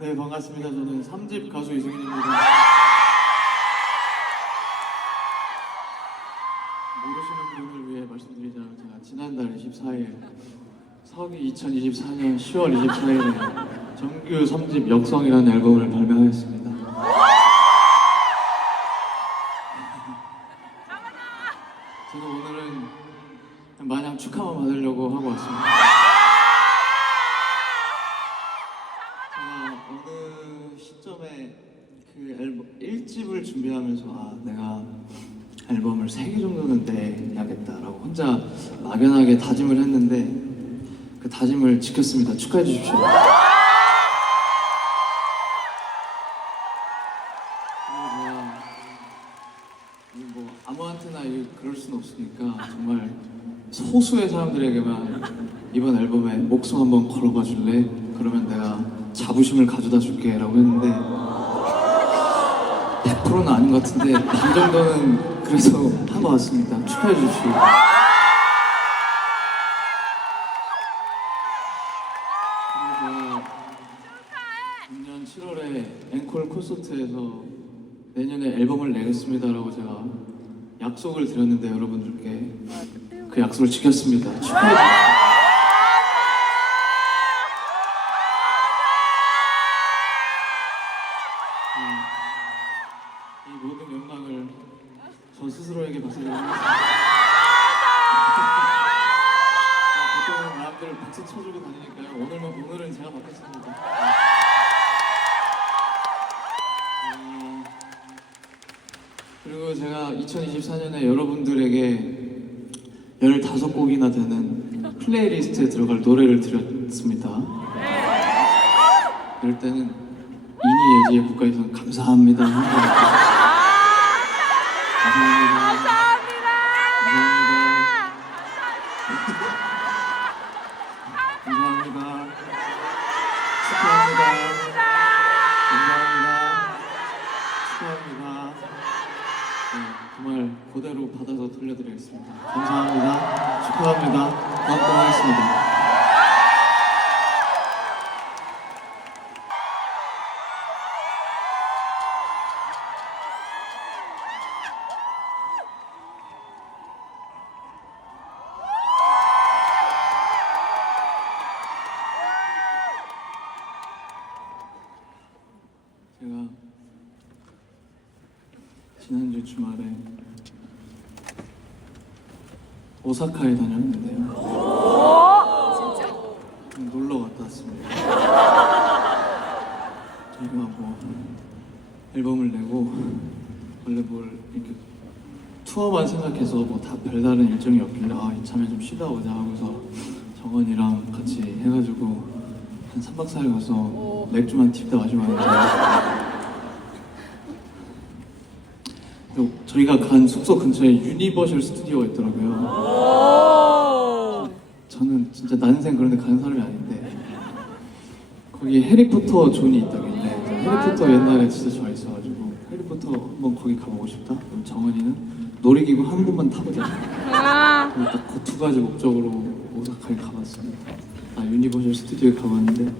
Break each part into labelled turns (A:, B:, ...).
A: 네 반갑습니다. 저는 3집 가수 이승민입니다. 모르시는 분을 위해 말씀드리자면 제가 지난달 24일 서기 2024년 10월 24일에 정규 3집 역성이라는 앨범을 발매하였습니다. 저는 오늘은 마냥 축하만 받으려고 하고 왔습니다. 제가 어느 시점에 그 앨범 1집을 준비하면서 아 내가 앨범을 3개 정도는 내야겠다라고 혼자 막연하게 다짐을 했는데 그 다짐을 지켰습니다. 축하해 주십시오. 제가 이뭐 아무한테나 이 그럴 수는 없으니까 정말 소수의 사람들에게만 이번 앨범에 목숨 한번 걸어봐 줄래? 그러면 내가 자부심을 가져다 줄게 라고 했는데 100%는 아닌 것 같은데 반 정도는 그래서 한 것 같습니다. 축하해 주십시오. 그리고 작년 7월에 앵콜 콘서트에서 내년에 앨범을 내겠습니다라고 제가 약속을 드렸는데 여러분들께 그 약속을 지켰습니다. 축하해 주십시오. 2024년에 여러분들에게 15곡이나 되는 플레이리스트에 들어갈 노래를 드렸습니다. 이럴 때는 이니 예지의 국가에서는. 감사합니다. 감사합니다. 감사합니다. 축하합니다. 감사합니다. 축하합니다. 네, 정말 그대로 받아서 돌려드리겠습니다. 감사합니다. 축하합니다. 하겠습니다. 오사카에 다녔는데요. 좀 놀러 갔다 왔습니다. 저희가 뭐 앨범을 내고 원래 뭘 이렇게 투어만 생각해서 뭐 다 별다른 일정이 없길래 아 이참에 좀 쉬다 오자 하고서 정원이랑 같이 해가지고 한 3박 4일 가서 맥주만 팁다 마시고 왔는데 또 저희가 간 숙소 근처에 유니버셜 스튜디오가 있더라고요. 저는 진짜 난생 그런 데 가는 사람이 아닌데 거기 해리포터 존이 있다길래 해리포터 옛날에 진짜 좋아했어가지고 해리포터 한번 거기 가보고 싶다. 그럼 정원이는 놀이기구 한 번만 타보자. 딱그 두 가지 목적으로 오사카에 가봤습니다. 아 유니버셜 스튜디오에 가봤는데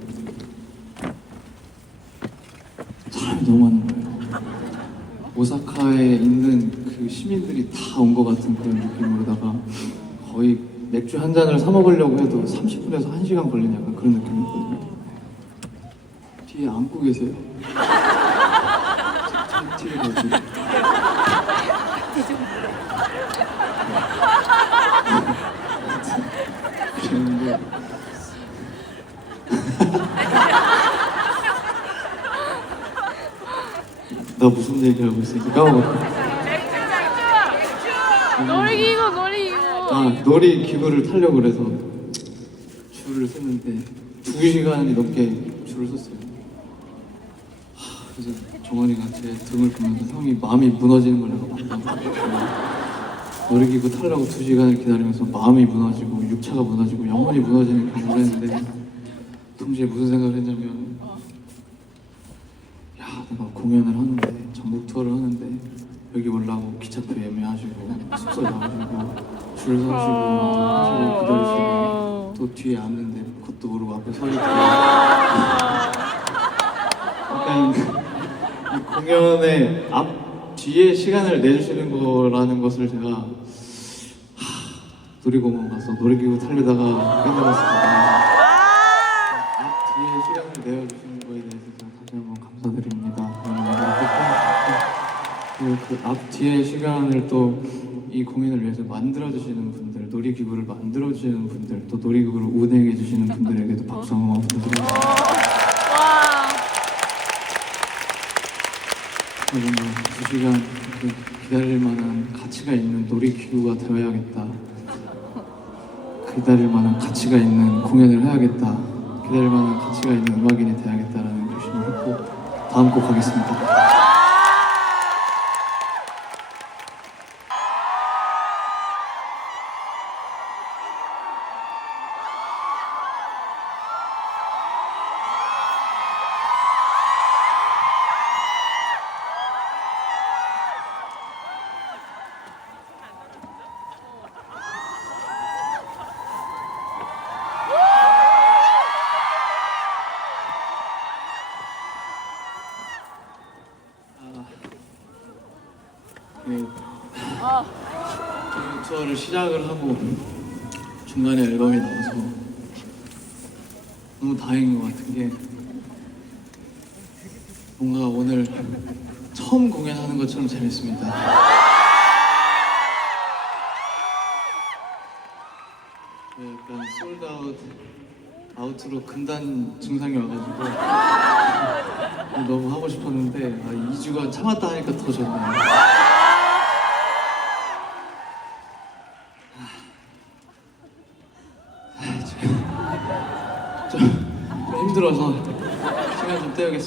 A: 사람이 너무 많은 거예요. 오사카에 있는 그 시민들이 다 온 것 같은 그런 느낌으로다가 거의 맥주 한 잔을 사 먹으려고 해도 30분에서 1시간 걸리는 약간 그런 느낌이었거든요. 뒤에 안고 계세요. 차 뒤에 가지고. 나 무슨 얘기하고 있었지 까먹었다.
B: 놀이기구 놀이기구
A: 아 놀이 기구를 타려고 그래서 줄을 섰는데 두 시간이 넘게 줄을 섰어요. 하, 그래서 정원이가 제 등을 보면서 형이 마음이 무너지는 걸 내가 봤다고. 놀이기구 타려고 두 시간을 기다리면서 마음이 무너지고 육체가 무너지고 영혼이 무너지는 경험을 했는데 동시에 무슨 생각을 했냐면 공연을 하는데 전국 투어를 하는데 여기 올라고 기차표 예매하시고 숙소 잡으시고 줄 서시고 하시고 기다리시고 또 뒤에 앉는데 그것도 모르고 앞에 서 있고 공연의 앞 뒤에 시간을 내주시는 거라는 것을 제가 하, 놀이공원 가서 놀이기구 타려다가 깨달았습니다. 그리고 그앞 뒤에 시간을 또 이 공연을 위해서 만들어주시는 분들, 놀이기구를 만들어주시는 분들, 또 놀이기구를 운행해주시는 분들에게도 박수 한번 부탁드립니다.
B: 와.
A: 정말 두 시간 이렇게 기다릴 만한 가치가 있는 놀이기구가 되어야겠다. 기다릴 만한 가치가 있는 공연을 해야겠다. 기다릴 만한 가치가 있는 음악인이 돼야겠다라는 결심을 했고 다음 곡 하겠습니다. 그 투어를 시작을 하고 중간에 앨범이 나와서 너무 다행인 것 같은 게 뭔가 오늘 처음 공연하는 것처럼 재밌습니다. 네, 약간 솔드아웃 아웃으로 금단 증상이 와가지고 너무 하고 싶었는데 아, 2주간 참았다 하니까 더 좋네요.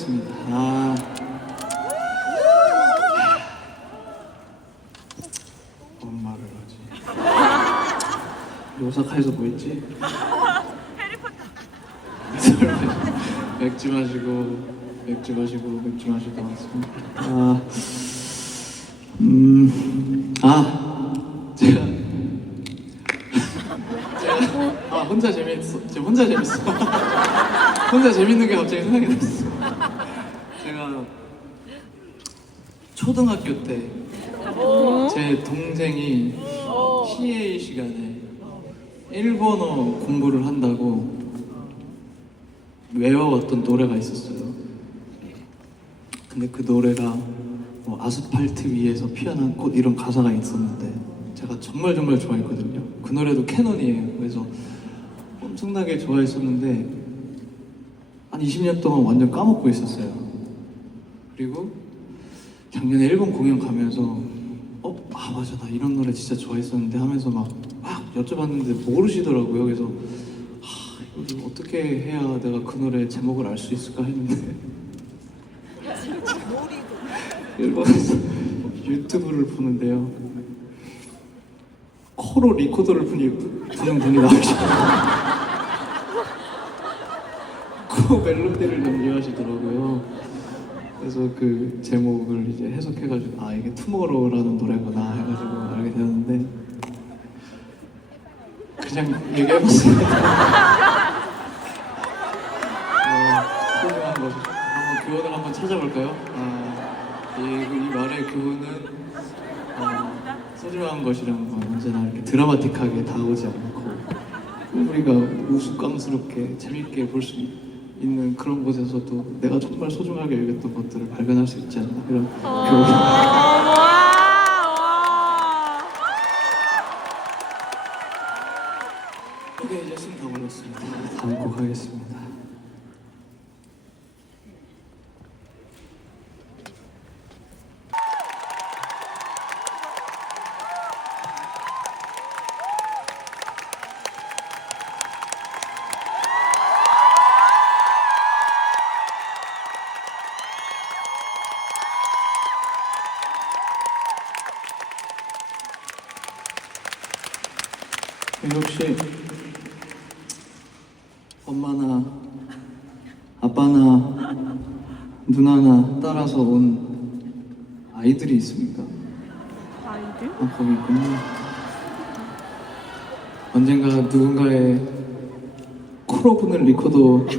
A: 떼야겠습니다. 아. 뭔 말을 하지? 오사카에서 뭐 했지? 맥주 마시고 맥주 마시고 맥주 마시고 왔습니다. 아, 음, 아, 제가 아 혼자 재밌어, 제가 혼자 재밌어. 혼자 재밌는 게 갑자기 생각이 났어. 제가 초등학교 때 제 동생이 CA 시간에 일본어 공부를 한다고 외워왔던 노래가 있었어요. 근데 그 노래가 뭐 아스팔트 위에서 피어난 꽃 이런 가사가 있었는데 제가 정말 정말 좋아했거든요. 그 노래도 캐논이에요. 그래서 엄청나게 좋아했었는데 한 20년 동안 완전 까먹고 있었어요. 그리고 작년에 일본 공연 가면서 어? 아 맞아 나 이런 노래 진짜 좋아했었는데 하면서 막, 막 여쭤봤는데 모르시더라고요. 그래서 아, 이거 좀 어떻게 해야 내가 그 노래 제목을 알 수 있을까 했는데 일본에서 유튜브를 보는데요 코로 리코더를 분이, 부는 분이 나오시더라고요 코 멜로디를 연주하시더라고요 그래서 그 제목을 이제 해석해가지고 아 이게 투모로우라는 노래구나 해가지고 알게 되었는데 그냥 얘기해봤습니다 어, 소중한 것 한번 교훈을 한번 찾아볼까요? 아, 이, 이 말의 교훈은 어, 소중한 것이란 건 언제나 이렇게 드라마틱하게 다가오지 않고 우리가 우스꽝스럽게 재밌게 볼 수 있 는 그런 곳에서도 내가 정말 소중하게 여겼던 것들을 발견할 수 있지 않나 이런 교훈
B: 와. 와.
A: 오케이 이제 숨 다 올렸습니다 다음 곡 하겠습니다 혹시 엄마나 아빠나 누나나 따라서 온 아이들이 있습니까?
B: 아이들?
A: 아 거기 있군요. 언젠가 누군가의 코로 부는 리코더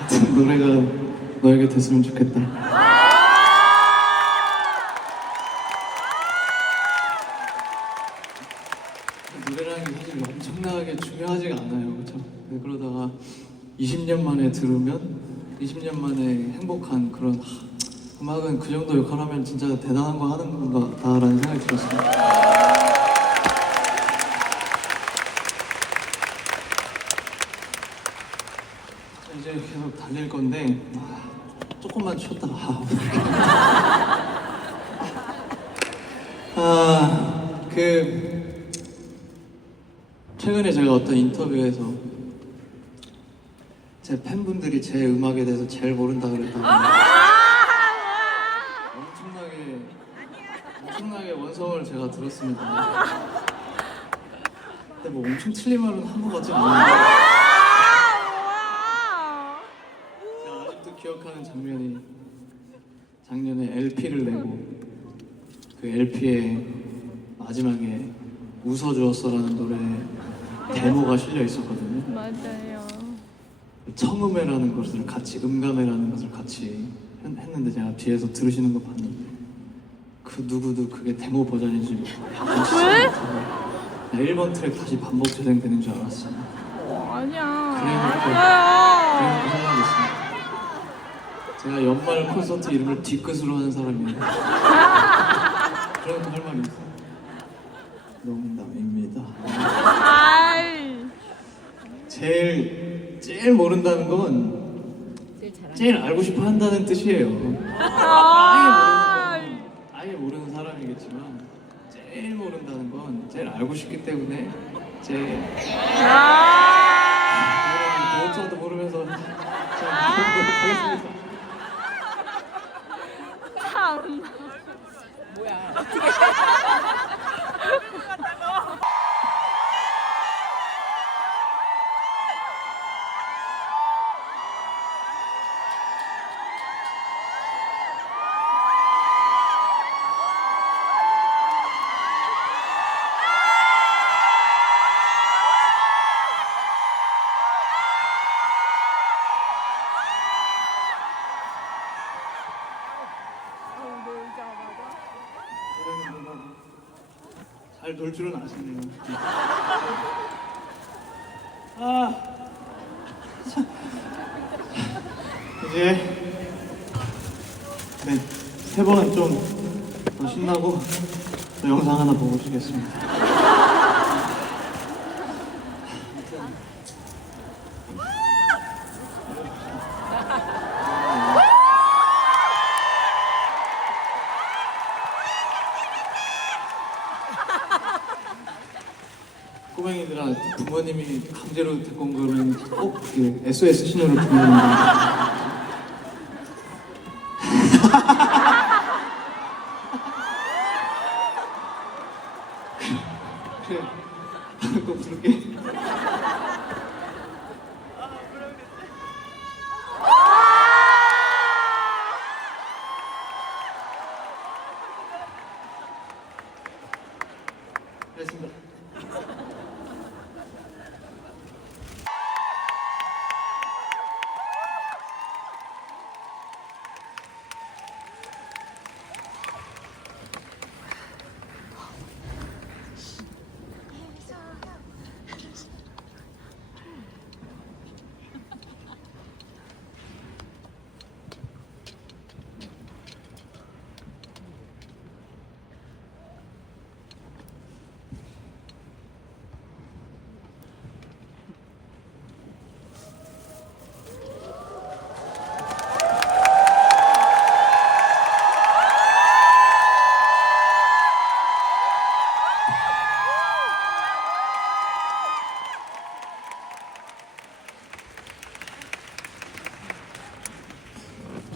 A: 같은 노래가 너에게 됐으면 좋겠다. 노래라는 게 사실 엄청나게 중요하지가 않아요, 그렇죠? 그러다가 20년 만에 들으면 20년 만에 행복한 그런 하, 음악은 그 정도 역할하면 진짜 대단한 거 하는 건가다라는 생각이. 자, 이제 계속 달릴 건데 아, 조금만 쉬었다가 아, 아그 최근에 제가 어떤 인터뷰에서 제 팬분들이 제 음악에 대해서 제일 모른다 그랬다고 엄청나게 엄청나게 원성을 제가 들었습니다. 근데 뭐 엄청 틀린 말은 한 것 같지 않아요. 제가 아직도 기억하는 장면이 작년에 LP를 내고 그 LP에 마지막에 웃어주었어라는 노래 데모가 실려 있었거든요.
B: 맞아요.
A: 청음회라는 것을 같이 음감회라는 것을 같이 했- 했는데 제가 뒤에서 들으시는 거 봤는데 그 누구도 그게 데모 버전인지
B: 왜?
A: 1번 트랙 다시 반복 재생되는 줄 알았어요.
B: 어, 아니야.
A: 그래놓고 생각했어요. 제가 연말 콘서트 이름을 뒤끝으로 하는 사람이에요. 그래놓고 할 말이 있어요. 농담입니다. 제일 제일 모른다는 건
C: 제일
A: 알고 싶어 한다는 뜻이에요.
B: 아이.
A: 아예 모르는 사람이겠지만 제일 모른다는 건 제일 알고 싶기 때문에 제일
B: 아.
A: 모르는 모르면서 자 보도록 하겠습니다.
B: 참.
C: 뭐야?
A: 잘 놀 줄은 아시네요. 아, 참. 이제 네, 세 번은 좀 더 신나고 또 영상 하나 보고 오시겠습니다. 꼬맹이들아 부모님이 강제로 데리고 온 거는 꼭그 SOS 신호를 보내는 거. 그래, 꼭 부를게. 알겠습니다.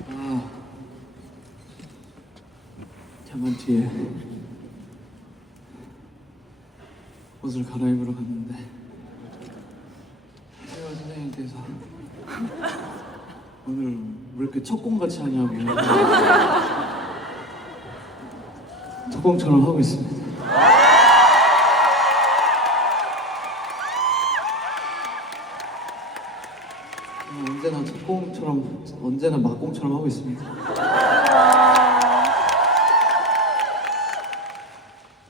A: 아, 잠깐 뒤에 옷을 갈아입으러 갔는데 혜화 선생님께서 오늘 왜 첫공같이 하냐고 첫공처럼 하고 있습니다. 오늘 언제나 첫공처럼 언제나 막공처럼 하고 있습니다.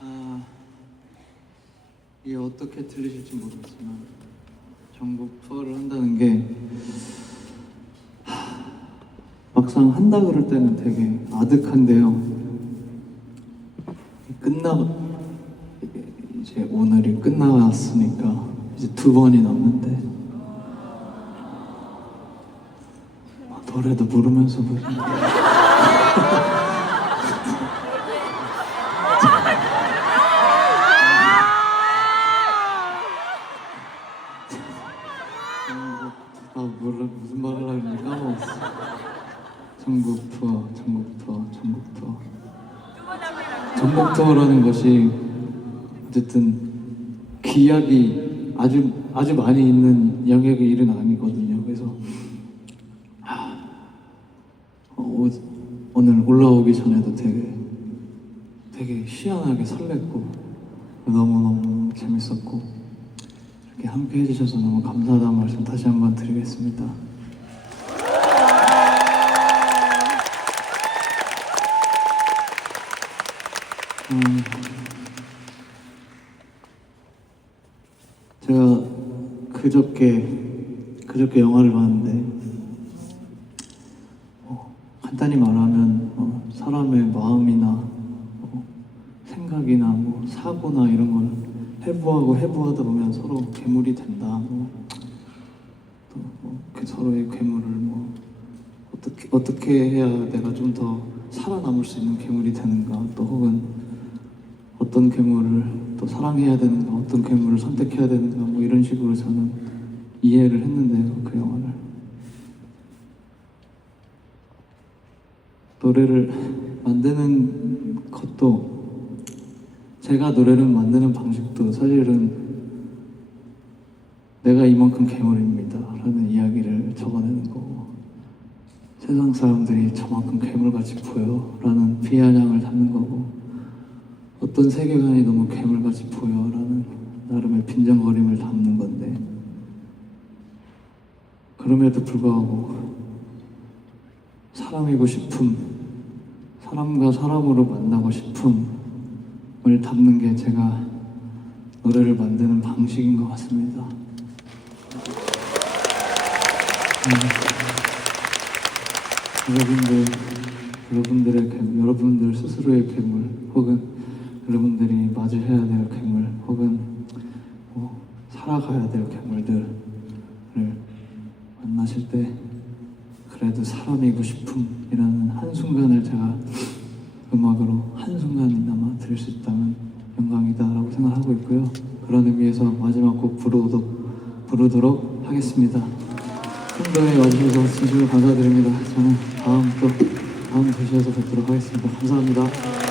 A: 아, 이게 어떻게 들리실지 모르겠지만 전국 투어를 한다는 게 하, 한다 그럴 때는 되게 아득한데요. 끝나 이제 오늘이 끝나왔으니까 이제 두 번이 남는데 아, 노래도 부르면서 보지. 아 투어라는 것이 어쨌든 기약이 아주 아주 많이 있는 영역의 일은 아니거든요. 그래서 하, 어, 오- 오늘 올라오기 전에도 되게 되게 희한하게 설렜고 너무 너무 재밌었고 이렇게 함께 해주셔서 너무 감사하다는 말씀 다시 한번 드리겠습니다. 음, 제가 그저께 그저께 영화를 봤는데 어, 간단히 말하면 어, 사람의 마음이나 어, 생각이나 뭐 사고나 이런 걸 해부하고 해부하다 보면 서로 괴물이 된다. 뭐, 또 뭐, 그 서로의 괴물을 뭐 어떻게 어떻게 해야 내가 좀 더 살아남을 수 있는 괴물이 되는가 또 혹은 어떤 괴물을 또 사랑해야 되는가 어떤 괴물을 선택해야 되는가 뭐 이런 식으로 저는 이해를 했는데요 그 영화를. 노래를 만드는 것도 제가 노래를 만드는 방식도 사실은 내가 이만큼 괴물입니다 라는 이야기를 적어내는 거고 세상 사람들이 저만큼 괴물같이 보여 라는 비아냥을 담는 거고 어떤 세계관이 너무 괴물같이 보여라는 나름의 빈정거림을 담는 건데 그럼에도 불구하고 사람이고 싶음 사람과 사람으로 만나고 싶음을 담는 게 제가 노래를 만드는 방식인 것 같습니다. 음, 여러분들 여러분들의 괴물, 여러분들 스스로의 괴물 혹은 여러분들이 맞이해야 될 괴물 혹은 뭐 살아가야 될 괴물들을 만나실 때 그래도 사람이고 싶음이라는 한순간을 제가 음악으로 한순간이나마 들을 수 있다면 영광이다라고 생각하고 있고요. 그런 의미에서 마지막 곡 부르도록, 부르도록 하겠습니다. 팬더에 와주셔서 진심으로 감사드립니다. 저는 다음 또 다음 도시에서 뵙도록 하겠습니다. 감사합니다